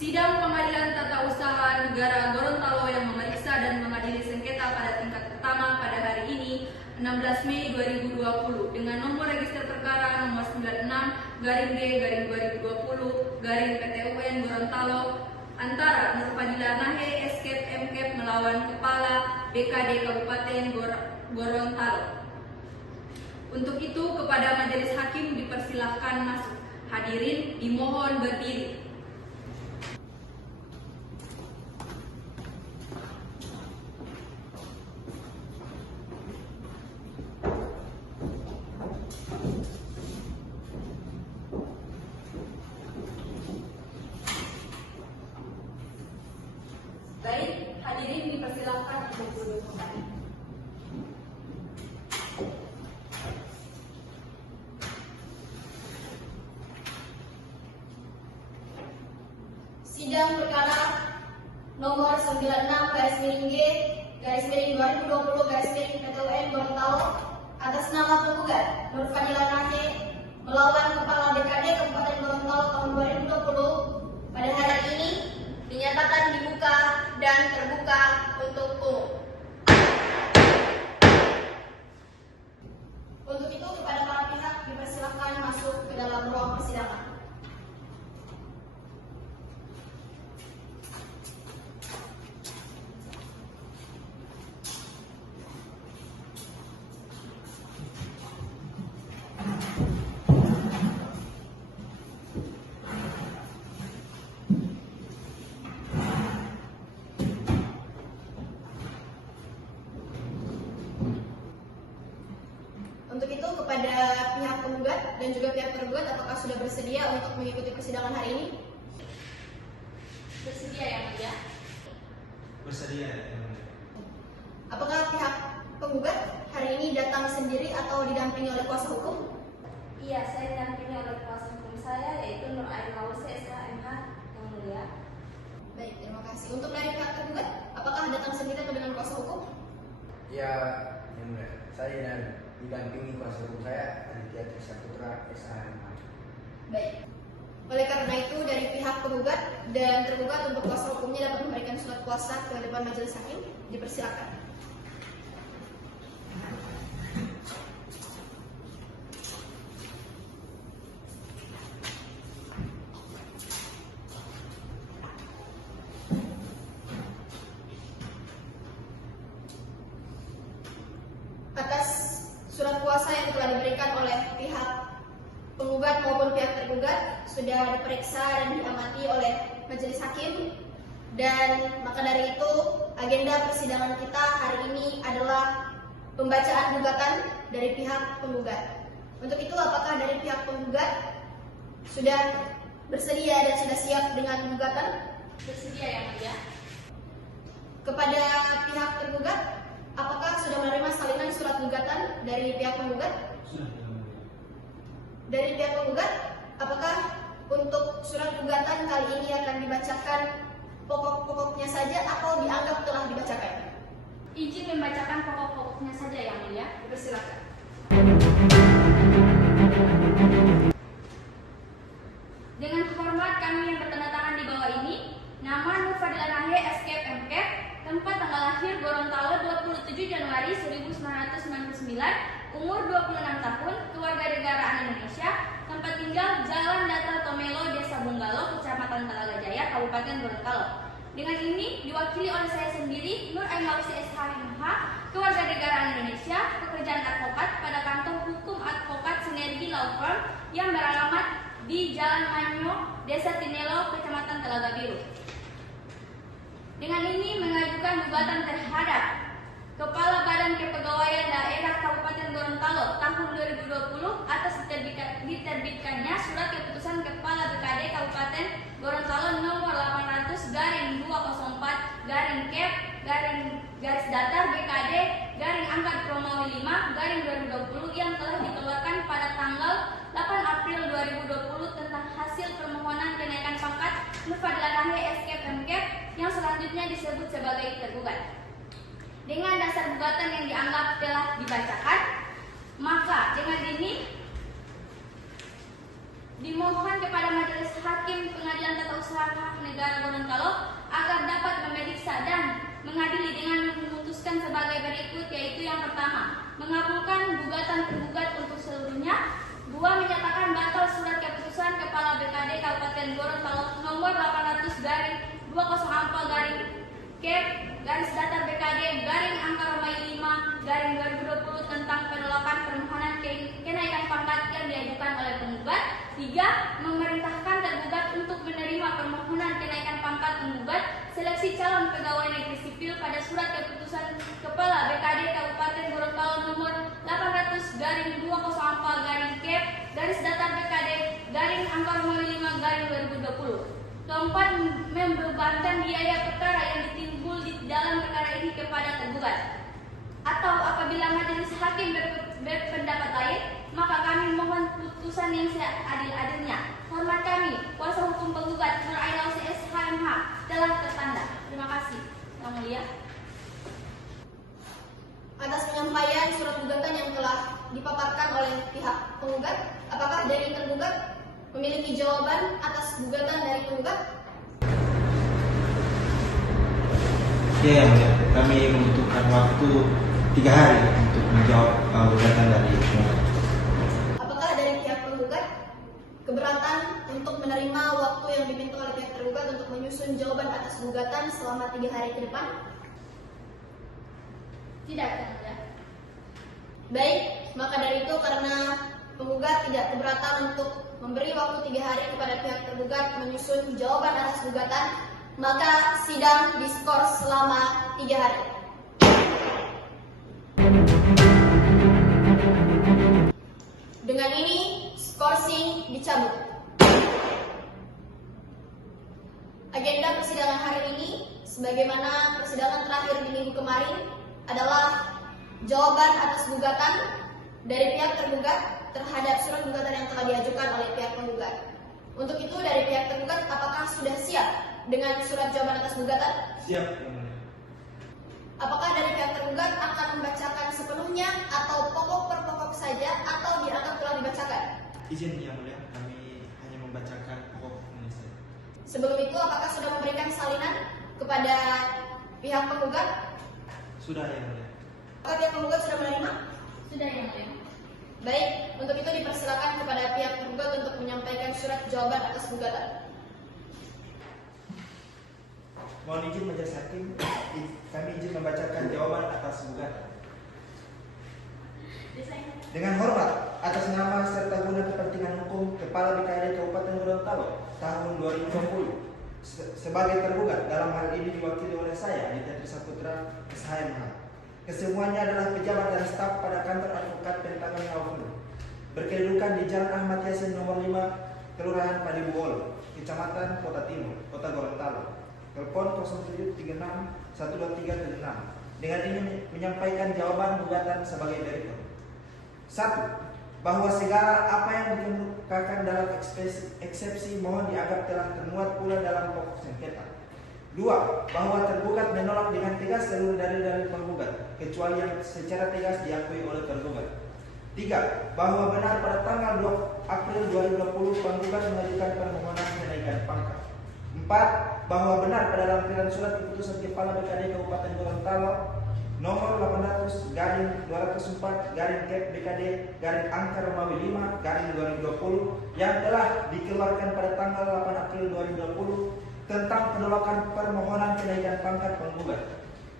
Sidang Pengadilan Tata Usaha Negara Gorontalo yang memeriksa dan mengadili sengketa pada tingkat pertama pada hari ini 16 Mei 2020 dengan nomor register perkara nomor 96-G-2020-PT UN Gorontalo antara Nur Fadila Nahe Escape MCAP melawan Kepala BKD Kabupaten Gorontalo. Untuk itu kepada majelis hakim dipersilahkan masuk. Hadirin dimohon berdiri. Baik, hadirin dipersilakan untuk duduk kembali. Sidang perkara nomor 96-G-2020-PT UN Gorontalo atas nama penggugat Nur Fadila Nahe melawan Kepala BKD Kabupaten Gorontalo tahun 2020 pada hari ini dinyatakan dibuka dan terbuka untuk umum. Untuk itu kepada para pihak dipersilakan masuk ke dalam ruang persidangan. Untuk itu kepada pihak penggugat dan juga pihak tergugat, apakah sudah bersedia untuk mengikuti persidangan hari ini? Bersedia ya, Mulia? Bersedia ya, Mulia. Apakah pihak penggugat hari ini datang sendiri atau didampingi oleh kuasa hukum? Iya, saya didampingi oleh kuasa hukum saya yaitu Nur Ain Lawse SHMH yang mulia. Baik, terima kasih. Untuk dari pihak tergugat, apakah datang sendiri atau dengan kuasa hukum? Ya, yang mulia. Saya didampingi kuasa hukum saya Aditya Trisaputra SHMH. Baik. Oleh karena itu dari pihak penggugat dan tergugat untuk kuasa hukumnya dapat memberikan surat kuasa ke depan majelis hakim. Dipersilakan. Atas surat kuasa yang telah diberikan oleh pihak penggugat maupun pihak tergugat sudah diperiksa dan diamati oleh majelis hakim, dan maka dari itu agenda persidangan kita hari ini adalah pembacaan gugatan dari pihak penggugat. Untuk itu apakah dari pihak penggugat sudah bersedia dan sudah siap dengan gugatan? Bersedia ya, Mulia? Kepada pihak tergugat, apakah sudah menerima salinan surat gugatan dari pihak penggugat? Sudah. Dari pihak penggugat, apakah untuk surat gugatan kali ini akan dibacakan pokok-pokoknya saja atau dianggap telah dibacakan? Izin membacakan pokok-pokoknya saja yang mulia. Persilakan. Dengan hormat kami yang bertanda tangan di bawah ini, nama Nur Fadila Nahe Escape MCAP, tempat tanggal lahir Gorontalo 27 Januari 1999, umur 26 tahun, keluarga negaraan Indonesia, tempat tinggal Jalan Datra Tomelo, Desa Bunggalo, Kecamatan Talaga Jaya, Kabupaten Gorontalo. Dengan ini diwakili oleh saya sendiri, Nur Indonesia pekerjaan advokat pada kantor hukum advokat Sinergi Law Firm yang beralamat di Jalan Manyo, Desa Tinelo, Kecamatan Telaga Biru. Dengan ini mengajukan gugatan terhadap Kepala Badan Kepegawaian Daerah Kabupaten Gorontalo tahun 2020 atas diterbitkannya surat keputusan Kepala BKD Kabupaten Gorontalo nomor 800/204/Kep/garis datar BKD Romawi 5/2020 yang telah dikeluarkan pada tanggal 8 April 2020 tentang hasil permohonan kenaikan pangkat Nufadila Nahe SKF-MKF yang selanjutnya disebut sebagai tergugat. Dengan dasar gugatan yang dianggap telah dibacakan, maka dengan ini dimohon kepada Majelis Hakim Pengadilan Tata Usaha Negara Gorontalo agar dapat memeriksa dan mengadili dengan memutuskan sebagai berikut, yaitu yang pertama, mengabulkan gugatan tergugat untuk seluruhnya. Dua, menyatakan batal surat keputusan Kepala BKD Kabupaten Gorontalo nomor 800/204/Kep/garis datar BKD/Romawi 5/2020 tentang penolakan permohonan kenaikan pangkat yang diajukan oleh penggugat. 3, memerintahkan tergugat untuk menerima permohonan kenaikan pangkat penggugat seleksi calon pegawai negeri sipil pada surat keputusan Kepala BKD Kabupaten Gorontalo nomor 800/204/Kep/garis datar BKD/Romawi 5/2020. Keempat, membebankan biaya perkara yang ditimbul di dalam perkara ini kepada tergugat. Atau apabila majelis hakim berpendapat lain, maka kami mohon putusan yang seadil-adilnya. Hormat kami, kuasa hukum penggugat Nur Ainal CS HMH telah tertanda. Terima kasih. Yang Mulia. Atas penyampaian surat gugatan yang telah dipaparkan oleh pihak penggugat, apakah dari tergugat memiliki jawaban atas gugatan dari penggugat? Ya, yang mulia, kami membutuhkan waktu 3 hari untuk menjawab gugatan dari penggugat. Apakah dari pihak penggugat keberatan untuk menerima waktu yang diminta oleh pihak tergugat untuk menyusun jawaban atas gugatan selama 3 hari ke depan? Tidak, Yang Mulia. Baik, maka dari itu karena penggugat tidak keberatan untuk memberi waktu 3 hari kepada pihak tergugat menyusun jawaban atas gugatan, maka sidang diskors selama 3 hari. Dengan ini, skorsing dicabut. Agenda persidangan hari ini, sebagaimana persidangan terakhir di minggu kemarin, adalah jawaban atas gugatan dari pihak tergugat terhadap surat gugatan yang telah diajukan oleh pihak penggugat. Untuk itu, dari pihak tergugat, apakah sudah siap dengan surat jawaban atas gugatan? Siap, Yang Mulia. Apakah dari pihak tergugat akan membacakan sepenuhnya atau pokok per pokok saja atau dianggap telah dibacakan? Izin, Yang Mulia, kami hanya membacakan pokoknya saja. Sebelum itu, apakah sudah memberikan salinan kepada pihak penggugat? Sudah, Yang Mulia. Apakah pihak penggugat sudah menerima? Sudah, Yang Mulia. Baik, untuk itu dipersilakan kepada pihak penggugat untuk menyampaikan surat jawaban atas gugatan. Mohon izin majelis hakim, kami izin membacakan jawaban atas gugatan. Dengan hormat, atas nama serta guna kepentingan hukum Kepala BKD Kabupaten Gorontalo tahun 2020 sebagai tergugat, dalam hal ini diwakili oleh saya, Aditya Trisaputra SHMH. Kesemuanya adalah pejabat dan staf pada kantor advokat Pentagon Law Firm, berkedudukan di Jalan Ahmad Yasin nomor 5, Kelurahan Padibuol, Kecamatan Kota Timur, Kota Gorontalo. Telepon 0776-12376. Dengan ini menyampaikan jawaban gugatan sebagai berikut. 1. Bahwa segala apa yang dikemukakan dalam eksepsi mohon dianggap telah termuat pula dalam pokok sengketa. 2. Bahwa tergugat menolak dengan tegas seluruh dalil-dalil penggugat, kecuali yang secara tegas diakui oleh tergugat. 3. Bahwa benar pada tanggal 2 April 2020 penggugat mengajukan permohonan kenaikan pangkat. 4. Bahwa benar pada lampiran surat keputusan Kepala BKD Kabupaten Gorontalo nomor 800/204/Kep/BKD/Romawi 5/2020 yang telah dikeluarkan pada tanggal 8 April 2020 tentang penolakan permohonan kenaikan pangkat penggugat.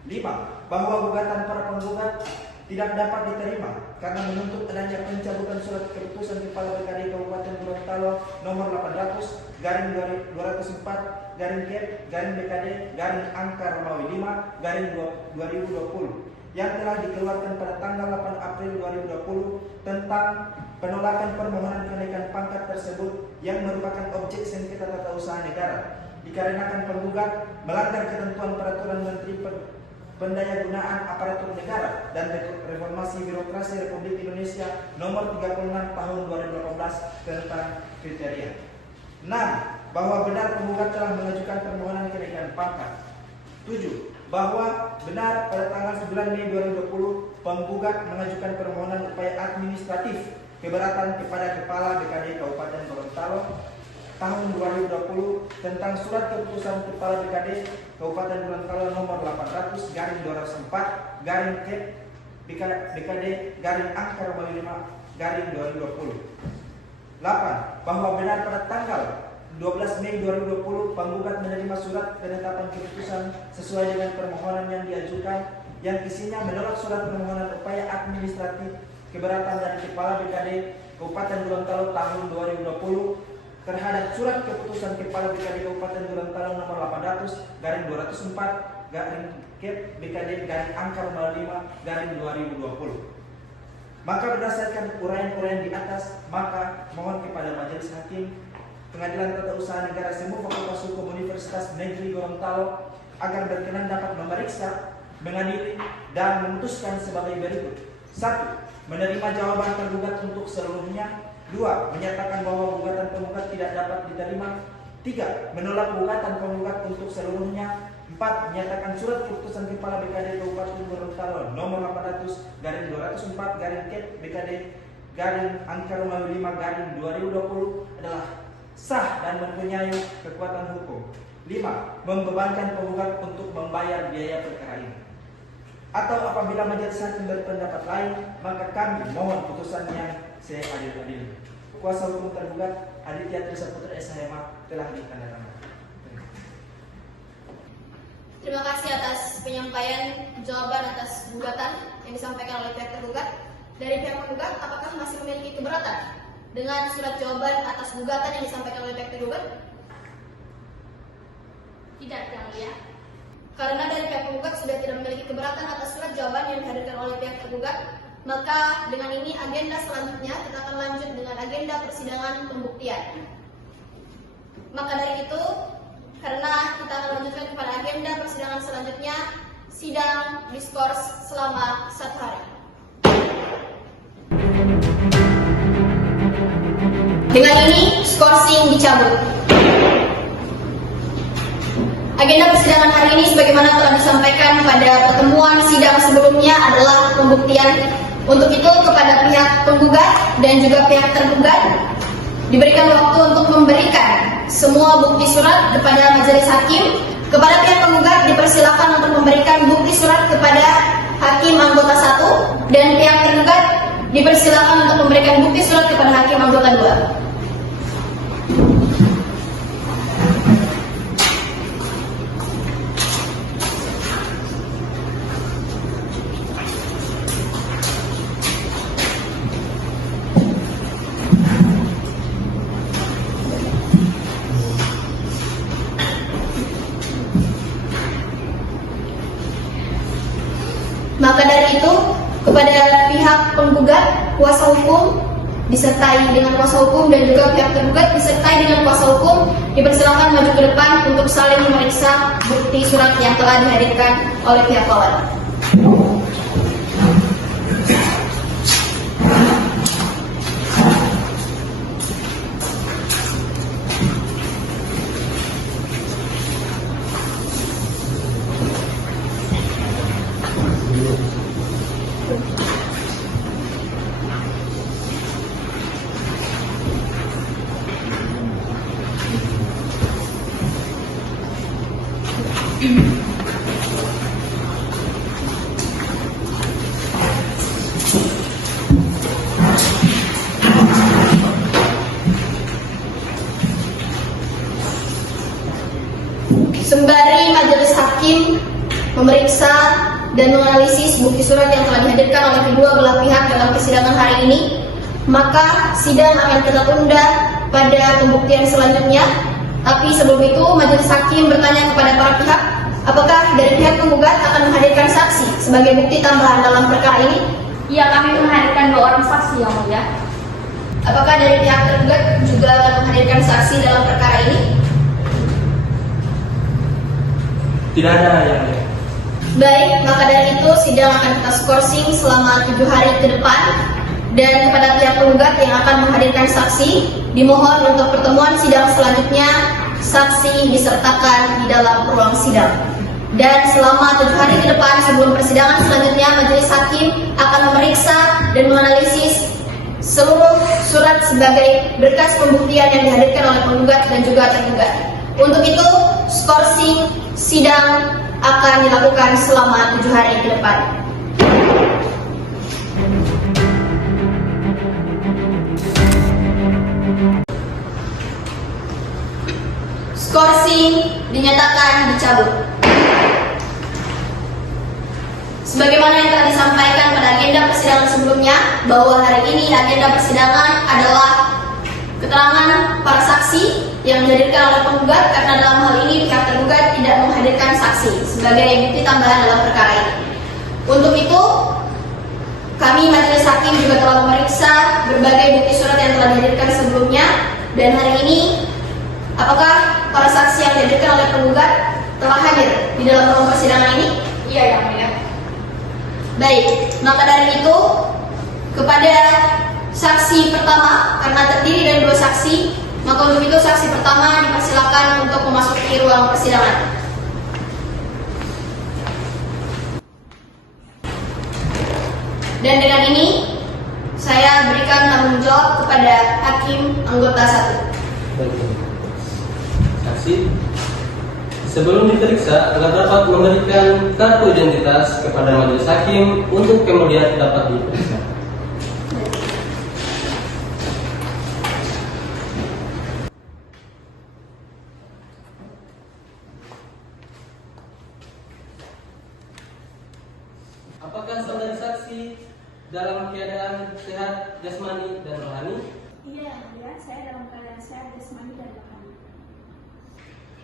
5. Bahwa gugatan para penggugat tidak dapat diterima karena menuntut adanya pencabutan surat keputusan Kepala BKD Kabupaten Gorontalo nomor 800/BKD/Angka Romawi 5/2020 yang telah dikeluarkan pada tanggal 8 April 2020 tentang penolakan permohonan kenaikan pangkat tersebut yang merupakan objek sengketa tata usaha negara dikarenakan penggugat melanggar ketentuan peraturan Menteri Pendayagunaan Aparatur Negara dan Reformasi Birokrasi Republik Indonesia nomor 36 tahun 2018 tentang kriteria. 6. Bahwa benar penggugat telah mengajukan permohonan kenaikan pangkat. 7. Bahwa benar pada tanggal 9 Mei 2020 penggugat mengajukan permohonan upaya administratif keberatan kepada Kepala BKD Kabupaten Gorontalo tahun 2020 tentang surat keputusan Kepala BKD Kabupaten Gorontalo nomor 800/BKD/Angka Romawi 5/2020. 8. Bahwa benar pada tanggal 12 Mei 2020 penggugat menerima surat penetapan keputusan sesuai dengan permohonan yang diajukan yang isinya menolak surat permohonan upaya administratif keberatan dari Kepala BKD Kabupaten Gorontalo tahun 2020 terhadap surat keputusan Kepala BKD Kabupaten Gorontalo nomor 800/204/BKD/Angka Romawi 5/2020. Maka berdasarkan uraian-uraian di atas, maka mohon kepada Majelis Hakim Pengadilan Tata Usaha Negara Semu Fakultas Hukum Universitas Negeri Gorontalo agar berkenan dapat memeriksa, mengadili, dan memutuskan sebagai berikut. 1. Menerima jawaban tergugat untuk seluruhnya. 2. Menyatakan bahwa gugatan penggugat tidak dapat diterima. 3. Menolak gugatan penggugat untuk seluruhnya. 4. Menyatakan surat keputusan Kepala BKD Kabupaten Gorontalo nomor 800/204/BKD/Angka Romawi 5/2020 adalah sah dan mempunyai kekuatan hukum. 5. Membebankan penggugat untuk membayar biaya perkara ini. Atau apabila majelis hakim berpendapat lain, maka kami mohon putusan yang seadil-adilnya. Kuasa hukum tergugat Aditya Trisaputra SHM telah ditandatangani. Terima kasih atas penyampaian jawaban atas gugatan yang disampaikan oleh pihak tergugat. Dari pihak penggugat, apakah masih memiliki keberatan dengan surat jawaban atas gugatan yang disampaikan oleh pihak tergugat? Tidak, Yang Mulia. Karena dari pihak penggugat sudah tidak memiliki keberatan atas surat jawaban yang dihadirkan oleh pihak tergugat, maka dengan ini agenda selanjutnya kita akan lanjut dengan agenda persidangan pembuktian. Maka dari itu, karena kita akan lanjutkan kepada agenda persidangan selanjutnya, sidang diskors selama 1 hari. Dengan ini, skorsing dicabut. Agenda persidangan hari ini sebagaimana telah disampaikan pada pertemuan sidang sebelumnya adalah pembuktian. Untuk itu kepada pihak penggugat dan juga pihak tergugat diberikan waktu untuk memberikan semua bukti surat kepada majelis hakim. Kepada pihak penggugat dipersilakan untuk memberikan bukti surat kepada hakim anggota 1 dan pihak tergugat dipersilakan untuk memberikan bukti surat kepada hakim anggota 2. Maka dari itu, kepada pihak penggugat, kuasa hukum disertai dengan kuasa hukum dan juga pihak tergugat disertai dengan kuasa hukum dipersilakan maju ke depan untuk saling memeriksa bukti surat yang telah dihadirkan oleh pihak lawan. Sembari majelis hakim memeriksa dan menganalisis bukti surat yang telah dihadirkan oleh kedua belah pihak dalam persidangan hari ini, maka sidang akan kita tunda pada pembuktian selanjutnya. Tapi sebelum itu, majelis hakim bertanya kepada para pihak, apakah dari pihak penggugat akan menghadirkan saksi sebagai bukti tambahan dalam perkara ini? Iya, kami menghadirkan 2 orang saksi yang mulia. Apakah dari pihak tergugat juga akan menghadirkan saksi dalam perkara ini? Tidak ada yang mulia. Baik, maka dari itu sidang akan kita skorsing selama 7 hari ke depan. Dan kepada pihak penggugat yang akan menghadirkan saksi, dimohon untuk pertemuan sidang selanjutnya saksi disertakan di dalam ruang sidang. Dan selama 7 hari ke depan sebelum persidangan selanjutnya, majelis hakim akan memeriksa dan menganalisis seluruh surat sebagai berkas pembuktian yang dihadirkan oleh penggugat dan juga tergugat. Untuk itu, skorsing sidang akan dilakukan selama 7 hari ke depan. Skorsing dinyatakan dicabut. Sebagaimana yang telah disampaikan pada agenda persidangan sebelumnya, bahwa hari ini agenda persidangan adalah keterangan para saksi yang dihadirkan oleh penggugat, karena dalam hal ini pihak tergugat tidak menghadirkan saksi sebagai bukti tambahan dalam perkara ini. Untuk itu, kami majelis hakim juga telah memeriksa berbagai bukti surat yang telah dihadirkan sebelumnya, dan hari ini apakah para saksi yang dihadirkan oleh penggugat telah hadir di dalam ruang persidangan ini? Iya, yang mulia. Baik, maka dari itu kepada saksi pertama, karena terdiri dari 2 saksi, maka untuk itu saksi pertama dipersilakan untuk memasuki ruang persidangan. Dan dengan ini saya berikan tanggung jawab kepada hakim anggota 1. Saksi, sebelum diperiksa telah dapat memberikan kartu identitas kepada majelis hakim untuk kemudian dapat diperiksa. Apakah saudari saksi dalam keadaan sehat jasmani dan rohani? Iya, yang mulia. Saya dalam keadaan sehat jasmani dan rohani.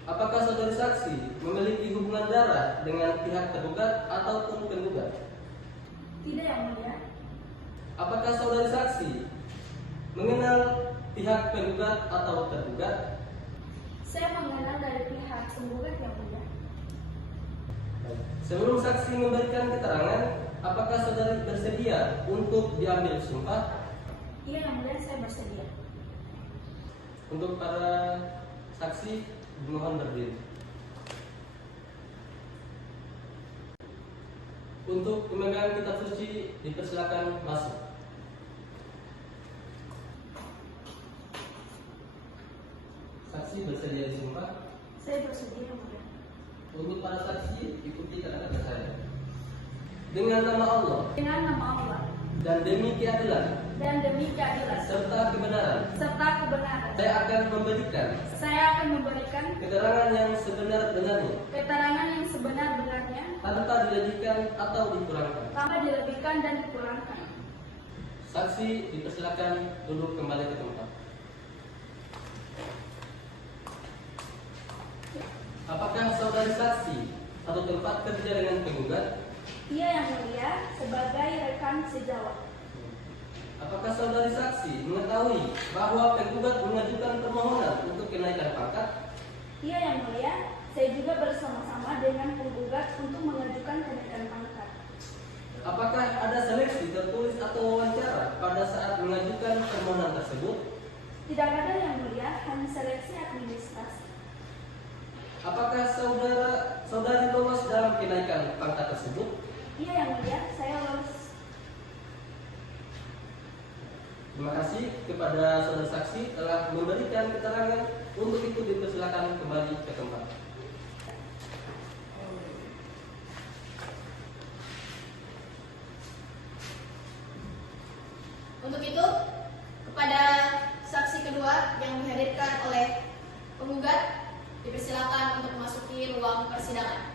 Apakah saudari saksi memiliki hubungan darah dengan pihak tergugat ataupun penggugat? Tidak, yang mulia. Apakah saudari saksi mengenal pihak penggugat atau tergugat? Saya mengenal dari pihak penggugat, yang mulia. Sebelum saksi memberikan keterangan, apakah saudari bersedia untuk diambil sumpah? Iya, yang mulia, saya bersedia. Untuk para saksi, mohon berdiri. Untuk pemegang kitab suci dipersilakan masuk. Saksi bersedia disumpah? Saya bersedia, yang mulia. Untuk para saksi, ikuti kata-kata saya. Dengan nama Allah Dengan nama Allah dan demi keadilan dan demi keadilan serta kebenaran, serta kebenaran, saya akan memberikan keterangan yang sebenar-benarnya keterangan yang sebenar-benarnya tanpa dilebihkan atau dikurangkan. tanpa dilebihkan dan dikurangkan. Saksi dipersilakan duduk kembali ke tempat. Apakah saudari saksi atau tempat kerja dengan penggugat? Iya, yang mulia, sebagai rekan sejawat. Apakah saudari saksi mengetahui bahwa penggugat mengajukan permohonan untuk kenaikan pangkat? Iya, yang mulia, saya juga bersama-sama dengan penggugat untuk mengajukan kenaikan pangkat. Apakah ada seleksi tertulis atau wawancara pada saat mengajukan permohonan tersebut? Tidak ada, yang mulia, hanya seleksi administrasi. Apakah saudari lolos dalam kenaikan pangkat tersebut? Iya, yang mulia, saya lolos. Terima kasih kepada saudara saksi telah memberikan keterangan. Untuk itu dipersilakan kembali ke tempat. Untuk itu, kepada saksi kedua yang dihadirkan oleh penggugat, dipersilakan untuk memasuki ruang persidangan.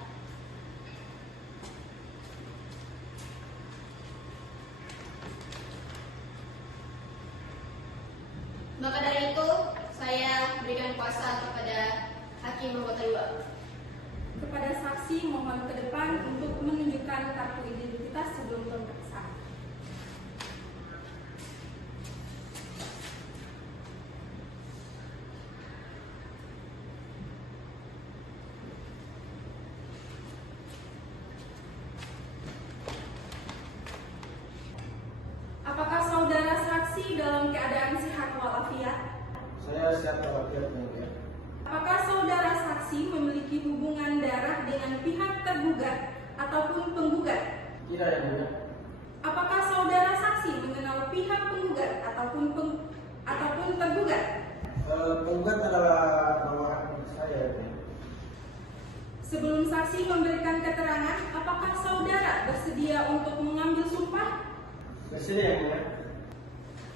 kekuasaan kepada Hakim anggota 2. Kepada saksi mohon ke depan untuk menunjukkan kartu identitas sebelum pemeriksaan. Apakah saudara saksi dalam keadaan sehat walafiat? Saya siap walafiat yang mulia. Apakah saudara saksi memiliki hubungan darah dengan pihak tergugat ataupun penggugat? Tidak yang mulia. Apakah saudara saksi mengenal pihak penggugat ataupun tergugat? Penggugat adalah bawahan saya yang mulia. Sebelum saksi memberikan keterangan, apakah saudara bersedia untuk mengambil sumpah? Bersedia yang mulia.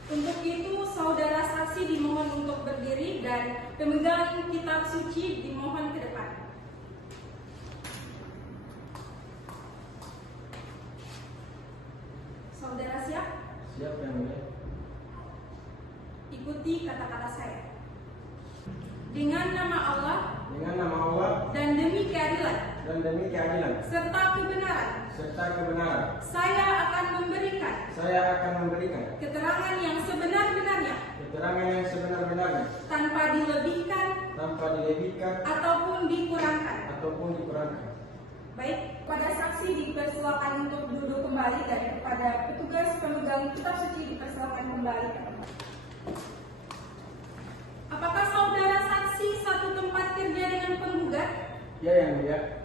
Untuk itu, saudara saksi dimohon untuk berdiri dan pemegang kitab suci dimohon ke depan. Saudara siap? Siap yang mulia. Ikuti kata-kata saya. Dengan nama Allah Dengan nama Allah dan demi keadilan dan demi keadilan serta kebenaran, saya akan memberikan keterangan yang sebenar-benarnya tanpa dilebihkan ataupun dikurangkan. Baik, pada saksi dipersilakan untuk duduk kembali dan kepada petugas pemegang kitab suci dipersilakan kembali ke tempat. Apakah saudara saksi satu tempat kerja dengan penggugat? Ya yang mulia.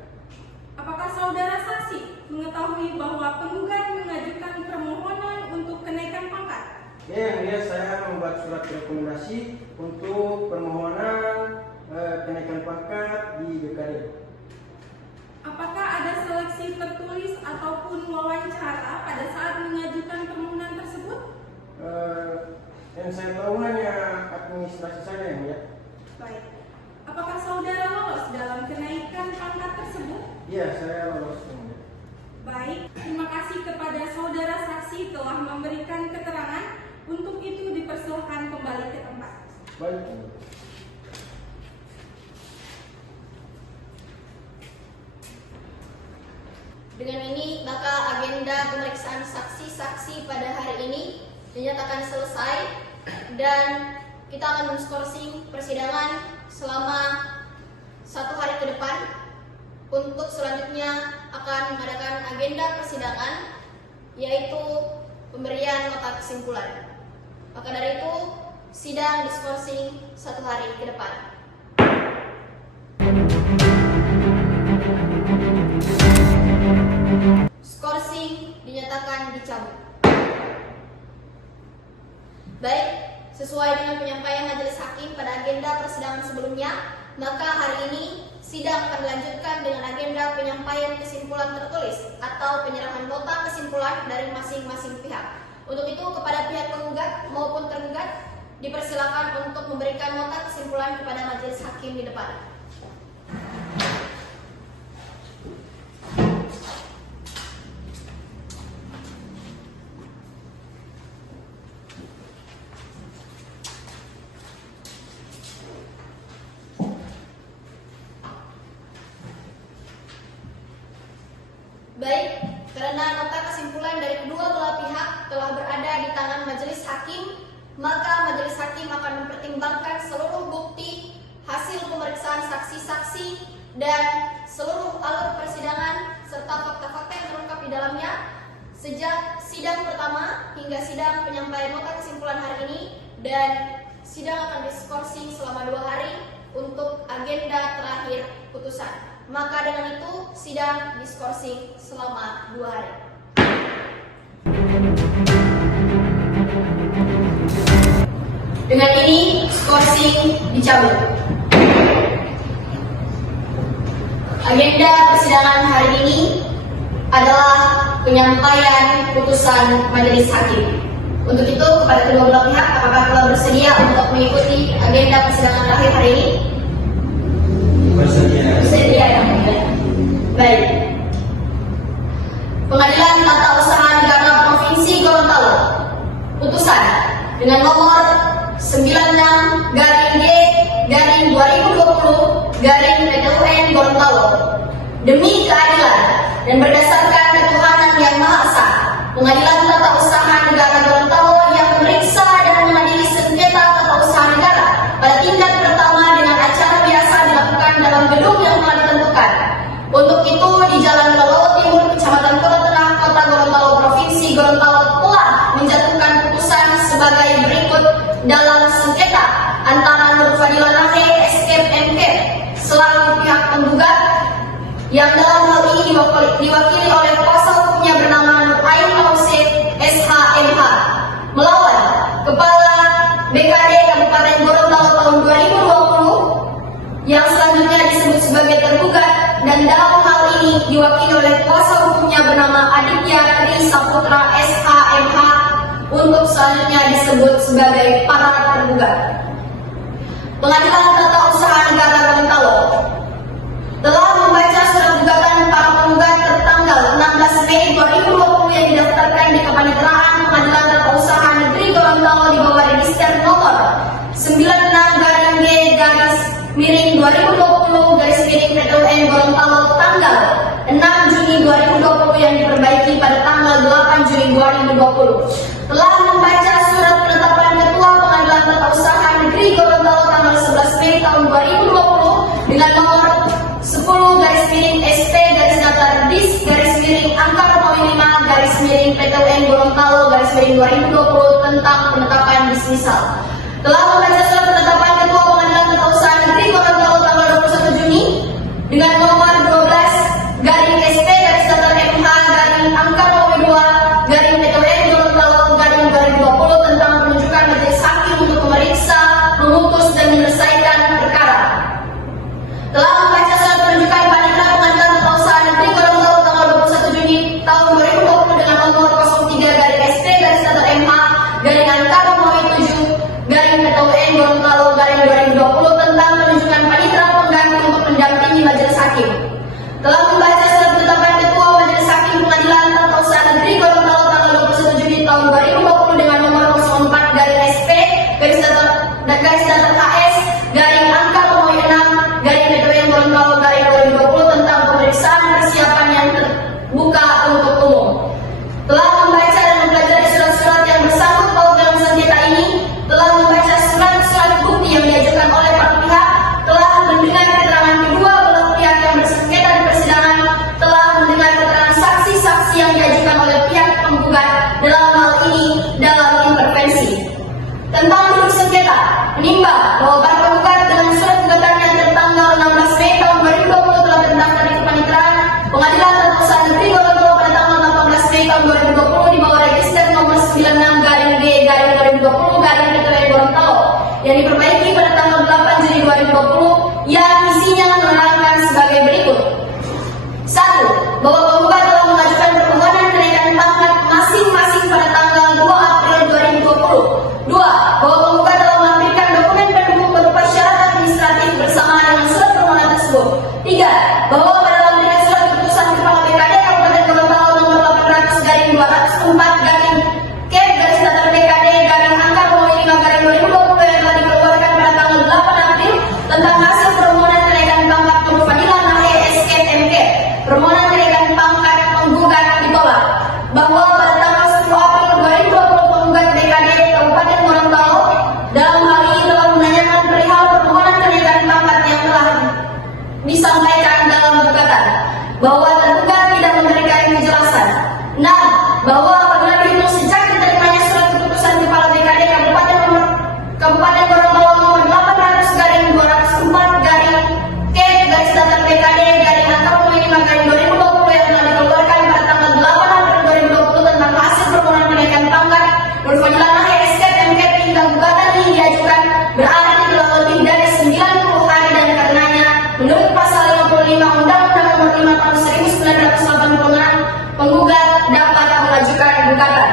Apakah saudara saksi mengetahui bahwa penggugat mengajukan permohonan untuk kenaikan pangkat? Ya yang mulia, saya membuat surat rekomendasi untuk permohonan kenaikan pangkat di BKD. Apakah ada seleksi tertulis ataupun wawancara pada saat mengajukan permohonan tersebut? Yang saya tahu hanya administrasi saja yang mulia. Baik. Apakah saudara lolos dalam kenaikan pangkat tersebut? Iya, saya lolos yang mulia. Baik, terima kasih kepada saudara saksi telah memberikan keterangan. Untuk itu dipersilakan kembali ke tempat. Baik yang mulia. Dengan ini, maka agenda pemeriksaan saksi-saksi pada hari ini dinyatakan selesai dan kita akan menskorsing persidangan selama 1 hari ke depan. Untuk selanjutnya akan mengadakan agenda persidangan, yaitu pemberian nota kesimpulan. Maka dari itu, sidang diskorsing 1 hari ke depan. Skorsing dinyatakan dicabut. Baik, sesuai dengan penyampaian majelis hakim pada agenda persidangan sebelumnya, maka hari ini sidang akan dilanjutkan dengan agenda penyampaian kesimpulan tertulis atau penyerahan nota kesimpulan dari masing-masing pihak. Untuk itu, kepada pihak penggugat maupun tergugat dipersilakan untuk memberikan nota kesimpulan kepada majelis hakim di depan. Baik, karena nota kesimpulan dari kedua belah pihak telah berada di tangan majelis hakim, maka majelis hakim akan mempertimbangkan seluruh bukti, hasil pemeriksaan saksi-saksi, dan seluruh alur persidangan serta fakta-fakta yang terungkap di dalamnya sejak sidang pertama hingga sidang penyampaian nota kesimpulan hari ini, dan sidang akan diskorsing selama 2 hari untuk agenda terakhir putusan. Maka dengan itu sidang diskorsing selama 2 hari. Dengan ini skorsing dicabut. Agenda persidangan hari ini adalah penyampaian putusan majelis hakim. Untuk itu, kepada kedua belah pihak, apakah telah bersedia untuk mengikuti agenda persidangan terakhir hari ini? Bersedia ya. Baik. Pengadilan Tata Usaha Negara Provinsi Gorontalo, putusan dengan nomor 96/G/2000 garing PTUN Gorontalo. Demi keadilan dan berdasarkan ketuhanan yang Maha Esa, Pengadilan Tata Usaha Negara Gorontalo yang memeriksa dan mengadili sengketa tata usaha negara pada tingkat pertama dengan acara biasa dilakukan dalam gedung yang telah ditentukan. Untuk itu, di Jalan Lolo Timur, Kecamatan Kota Tengah, Kota Gorontalo, Provinsi Gorontalo telah menjatuhkan putusan sebagai berikut dalam sengketa antara Nur Fadila Nahe Escape MK selaku pihak penggugat yang dalam hal ini diwakili oleh kuasa hukumnya bernama Nur Ain Mausif SHMH melawan Kepala BKD Kabupaten Gorontalo tahun 2020 yang selanjutnya disebut sebagai tergugat, dan dalam hal ini diwakili oleh kuasa hukumnya bernama Aditya Tri Saputra SHMH untuk selanjutnya disebut sebagai para tergugat. Pengadilan Tata Usaha Negara Gorontalo telah membaca surat gugatan para penggugat tertanggal 16 Mei 2020 yang didaftarkan di Kepaniteraan Pengadilan Tata Usaha Negeri Gorontalo di bawah register nomor 96-2020-PTUN Gorontalo tanggal 6 Juni 2020 yang diperbaiki pada tanggal 8 Juni 2020. Telah membaca surat penetapan Ketua Pengadilan Tata Usaha Negeri Gorontalo tanggal 11 Mei tahun 2020 dengan nomor 10-SP-Dis-Angka-5-PTUN Gorontalo-2020 tentang penetapan dismisal. Telah membaca surat penetapan Ketua Pengadilan Tata Usaha Negeri Gorontalo tanggal 21 Juni dengan nomor 12-SP-MH-Angka-2-PTUN Gorontalo-2020 tentang penunjukan majelis hakim untuk memeriksa, memutus dan menyelesaikan perkara. Telah membaca surat penunjukan Panitera Pengadilan Tata Usaha Negeri Gorontalo tanggal 21 Juni tahun 2020 dengan nomor 03-SP-MH-Angka-7-PTUN Gorontalo-2020 tentang penunjukan panitera pengganti untuk mendampingi majelis hakim. Telah membaca surat penetapan Ketua Majelis Hakim Pengadilan Tata Usaha Negeri Gorontalo tanggal 21 Juni tahun 2020 dengan nomor 04-SP-KS-Angka-6-PTUN Gorontalo-2020 tentang pemeriksaan persiapan yang terbuka untuk umum. Telah membaca dan mempelajari surat-surat yang bersangkut paut dalam sengketa ini, telah membaca surat-surat bukti yang diajukan oleh para pihak, telah mendengar keterangan kedua belah pihak yang bersengketa di persidangan, telah mendengar keterangan saksi-saksi yang diajukan oleh pihak penggugat dalam hal ini dalam intervensi. Tentang duduk sengketa, menimbang bahwa para penggugat dengan surat gugatannya tertanggal 16 Mei tahun 2020 telah terdaftar di Kepaniteraan Pengadilan Tata Usaha Negeri Gorontalo pada tanggal 18 Mei tahun 2020 di bawah register nomor 96-G-2020-PTUN Gorontalo yang diperbaiki pada tanggal 8 Juni 2020 yang isinya menerangkan sebagai berikut. 1. Bahwa penggugat telah mengajukan permohonan kenaikan pangkat masing-masing pada tanggal 2 April 2020. 2. Bahwa penggugat telah melampirkan dokumen pendukung berupa syarat administratif bersamaan dengan surat permohonan tersebut. 3. Bahwa pada lampiran surat keputusan Kepala BKD Kabupaten Gorontalo nomor 800-204-BKD-Angka-5-2020 yang telah dikeluarkan pada tanggal 8 April tentang hasil permohonan kenaikan pangkat Nur Fadila Nahe Escape MK. Permohonan kenaikan pangkat penggugat ditolak. Bahwa pada tanggal 10 April 2020 penggugat BKD Kabupaten Gorontalo dalam hal ini telah menanyakan perihal permohonan kenaikan pangkat yang telah disampaikan dalam gugatan, bahwa tergugat tidak memberikan kejelasan. 6. Bahwa apabila dihitung sejak diterimanya surat keputusan Kepala BKD Kabupaten Gorontalo nomor 800-BKD-Angka-5-BKD-Angka-5-2020 yang telah dikeluarkan pada tanggal 8 April 2020 tentang hasil permohonan kenaikan pangkat Nur Fadila Nahe Escape MK hingga gugatan ini diajukan berarti telah lebih dari 90 hari, dan karenanya menurut pasal 55 Undang-Undang Nomor 5 Tahun 1986 penggugat dapat mengajukan gugatan.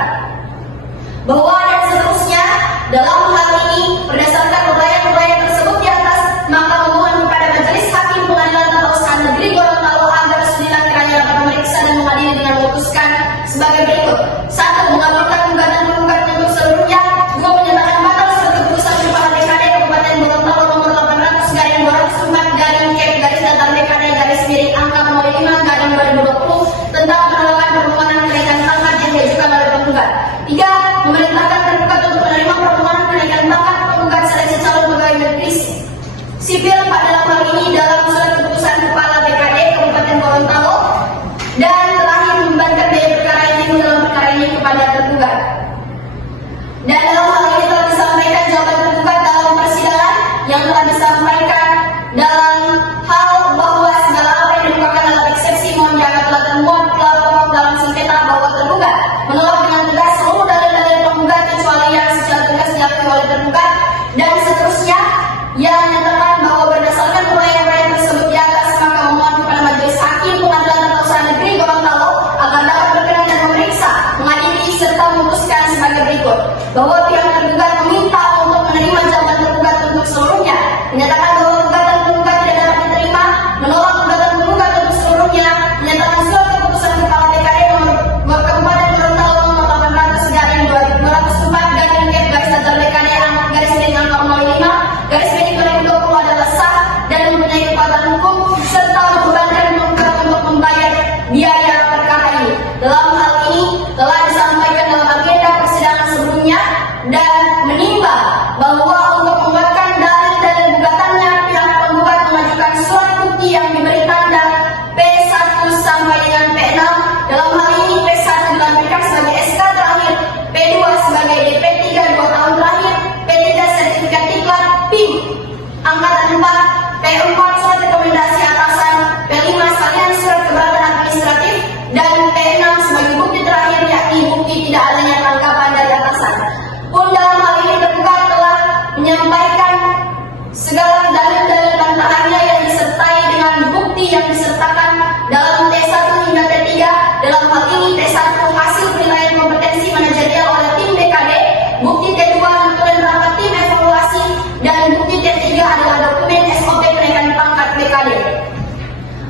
Bahwa dan seterusnya dalam hal ini berdasarkan upaya-upaya tersebut di atas, maka memohon kepada Majelis Hakim Pengadilan Tata Usaha Negeri Gorontalo agar sejenak kiranya dapat memeriksa dan mengadili dengan memutuskan sebagai berikut. 1. Mengabulkan gugatan penggugat untuk seluruhnya. 2. Menyatakan batal surat keputusan Kepala BKD Kabupaten Gorontalo nomor 800-204-K kepada tergugat. Dan dalam hal ini telah disampaikan jawaban tergugat dalam persidangan yang telah disampaikan dalam hal bahwa segala apa yang diungkapkan dalam eksepsi mohon dianggap telah termuat pokok dalam sengketa bahwa tergugat menolak dengan tegas seluruh dalil-dalil penggugat kecuali yang secara tegas diakui oleh tergugat, dan seterusnya yang menyatakan bahwa berdasarkan uraian-uraian tersebut di atas maka memohon kepada Majelis Hakim Pengadilan Tata Usaha Negeri Gorontalo agar dapat berkenan dan memeriksa, mengadili serta memutuskan sebagai berikut bahwa pihak tergugat meminta untuk menerima jawaban tergugat untuk seluruhnya, menyatakan bahwa gugatan tergugat tidak dapat diterima, menolak gugatan tergugat untuk seluruhnya, menyatakan surat keputusan Kepala BKD nomor Kabupaten Gorontalo nomor 800/2012/BKD/5/2020 adalah sah dan mempunyai kekuatan hukum serta membebankan tergugat untuk membayar biaya perkara ini. Dalam hal ini telah disampaikan dalam agenda persidangan sebelumnya dan menimbang bahwa untuk menguatkan dalil-dalil gugatannya pihak penggugat mengajukan surat bukti yang diberi tanda P1 sampai dengan P6. Dalam hal ini P1 dilampirkan sebagai SK terakhir, P2 sebagai DP3 2 tahun terakhir, P3 sertifikat diklat PIM angkatan 4, P4 surat rekomendasi atasan, P5 salinan surat keberatan administratif, dan P6 sebagai bukti terakhir yakni bukti tidak adanya tangkapan dari atasan. Pun dalam hal ini tergugat telah menyampaikan segala dalil-dalil bantahannya yang disertai dengan bukti yang disertakan dalam T1 hingga T3. Dalam hal ini T1 hasil penilaian kompetensi manajerial oleh tim BKD, bukti T2 notulen rapat tim evaluasi, dan bukti T3 adalah dokumen SOP kenaikan pangkat BKD.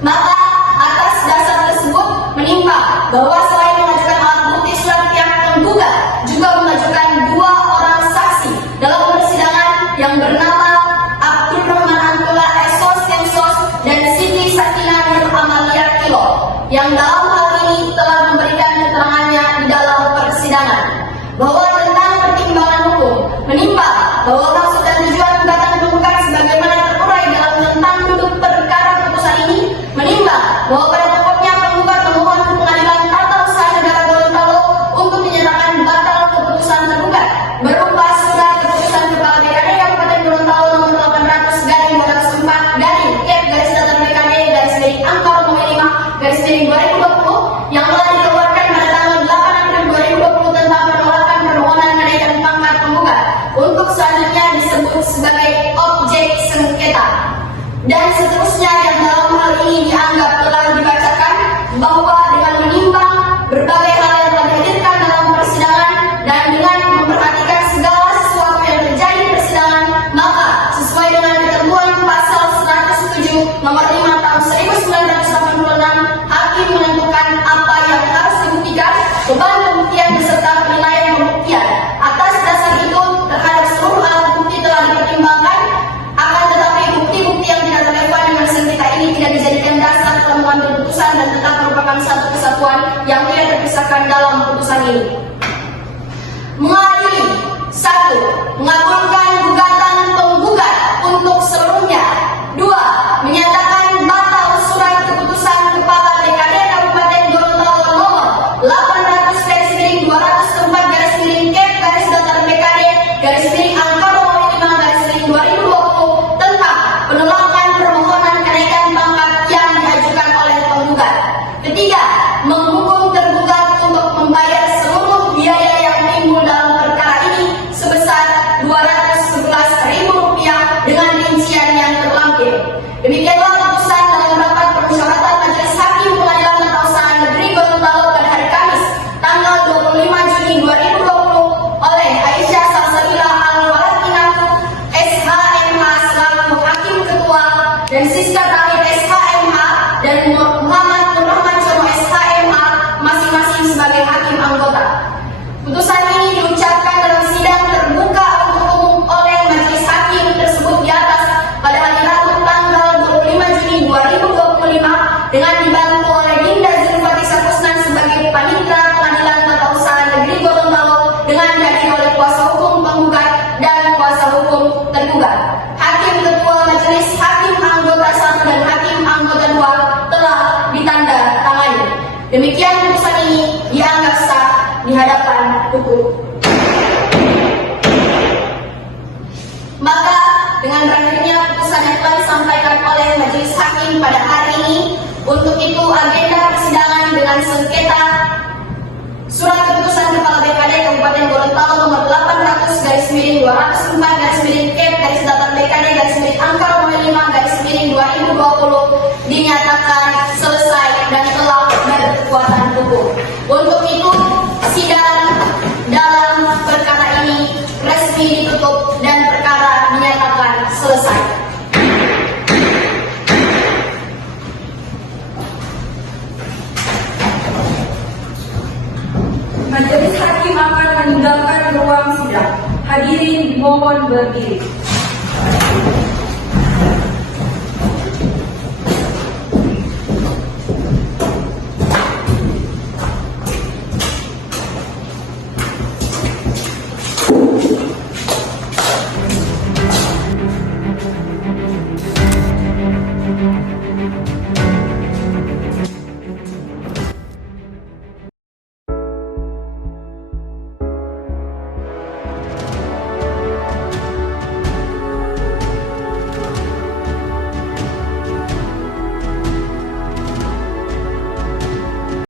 Maka atas dasar tersebut menimbang bahwa selain mengajukan alat bukti surat pihak penggugat juga mengajukan 2 orang saksi dalam persidangan yang bernama Abdul Rahman Antula Esos Temsos dan Siti Sakina Nur Amalia Kilo yang dalam hal ini telah memberikan keterangannya di dalam persidangan bahwa tentang pertimbangan hukum menimbang bahwa maksud dan tujuan gugatan penggugat sebagaimana terurai dalam tentang duduk perkara putusan ini menimbang bahwa pada pokoknya penggugat memohon ke Pengadilan Tata Usaha Negara Gorontalo untuk dinyatakan batal keputusan tergugat berupa surat keputusan Kepala BKD Kabupaten Gorontalo nomor 800/2012/BKD/Angka 5/2020 yang telah dikeluarkan pada tanggal 8 April 2020 tentang penolakan permohonan kenaikan pangkat penggugat untuk selanjutnya disebut sebagai objek sengketa, dan seterusnya yang dalam hal ini dianggap telah dibacakan bahwa dengan menimbang berbagai hal yang telah dihadirkan dalam persidangan dan dengan memperhatikan segala sesuatu yang terjadi di persidangan, maka sesuai dengan ketentuan pasal 107 nomor 5 tahun 1986 hakim menentukan apa yang harus dibuktikan, beban pembuktian beserta penilaian pembuktian. Atas dasar itu terhadap seluruh alat bukti telah dipertimbangkan, akan tetapi bukti-bukti yang tidak relevan dengan sengketa ini tidak dijadikan dasar dalam mengambil putusan dan tetap merupakan satu kesatuan yang tidak terpisahkan dalam putusan ini. Mengadili 1. Mengabulkan gugatan penggugat untuk seluruhnya. 2. Menyatakan batal surat keputusan Kepala BKD Kabupaten Gorontalo nomor 800/2/Kep/BKD/Angka 5/2020 tentang penolakan permohonan kenaikan pangkat yang diajukan oleh penggugat. 3. Menghukum tergugat untuk membayar seluruh biaya yang timbul dalam perkara ini sebesar Rp211.000 dengan rincian yang terlampir. Demikianlah putusan dalam rapat permusyawaratan Majelis Hakim Pengadilan Tata Usaha Negeri Gorontalo pada hari Kamis tanggal 25 Juni 2020 oleh Aisyah Salsabila Al-Walatinatu SHMH selaku Hakim Ketua dan Siska Tahir SHMH dan Muhammad Nurrahman Cono SHMH masing-masing sebagai Hakim Anggota. Putusan ini diucapkan dalam sidang terbuka untuk umum oleh Majelis Hakim tersebut di atas pada hari Rabu tanggal 25 Juni 2025 dengan dibantu oleh Dinda Zulfati Sakusnan sebagai Panitra Pengadilan Tata Usaha Negeri Gorontalo dengan dihadiri oleh kuasa hukum penggugat dan kuasa hukum tergugat. Hakim Ketua Majelis Hakim Anggota 1 dan Hakim Anggota 2 telah ditanda tangani. Demikian putusan ini dianggap sah. hadapan hukum. Maka dengan berakhirnya putusan yang telah disampaikan oleh Majelis Hakim pada hari ini, untuk itu agenda persidangan dengan sengketa Surat Keputusan Kepala BKD Kabupaten Gorontalo nomor 800/garis-2/BKD-Angka 5/2020 dinyatakan selesai dan telah berkekuatan hukum. Untuk itu, sidang dalam perkara ini resmi ditutup dan perkara dinyatakan selesai. Majelis Hakim akan meninggalkan ruang sidang. Hadirin mohon berdiri.